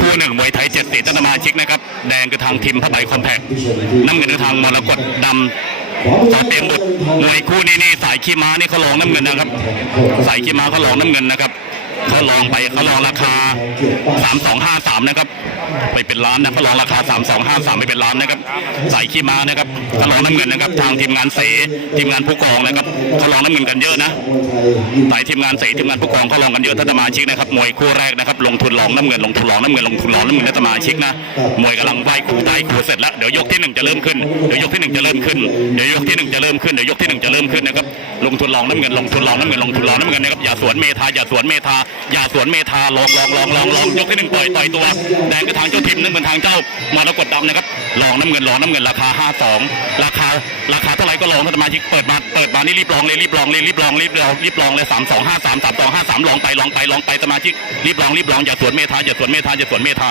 คู่หนึ่งมวยไทย7 สีท่านสมาชิกนะครับแดงคือทางทีมผ้าใบคอมแพคน้ำเงินคือทางมรกตดำสาเตียงบุตรมวยคู่นี้นี่สายขี้ม้านี่เขาลองน้ำเงินนะครับสายขี้ม้าเขาลองน้ำเงินนะครับเขาลองราคา3253นะครับไปเป็นล้านนะเขาลองราคา3253ไปเป็นล้านนะครับสายขี้ม้านะครับเขาลองน้ำเงินนะครับทางทีมงานเสทีมงานผู้กองนะครับเขาลองน้ำเงินกันเยอะนะสายทีมงานเสทีมงานผู้กองเขาลองกันเยอะท่านสมาชิกนะครับมวยคู่แรกนะครับลงทุนลองน้ำเงินลงทุนลองน้ำเงินลงทุนลองน้ำเงินท่านสมาชิกนะมวยกำลังไหว้ครูตายครูเสร็จแล้วเดี๋ยวยกที่1จะเริ่มขึ้นเดี๋ยวยกที่1จะเริ่มขึ้นเดี๋ยวยกที่1จะเริ่มขึ้นเดี๋ยวยกที่1จะเริ่มขึ้นนะครับลงทุนลองน้ำเงินลงทุนลองน้ำเงินลงทุนลองน้ำเงินนะครับอย่าสวนเมธาอย่าสวนเมธาอย่าสวนเมธาลองยกที่1ต่อยตัวแดงกับทางเจ้าทิมน้ำเงินทางเจ้ามรกตดำนะครับลองน้ำเงินราคา52ราคาเท่าไหร่ก็ลองท่านสมาชิกเปิดมานี่รีบลองเลย3253ลองไปสมาชิกรีบลองอย่าสวนเมธา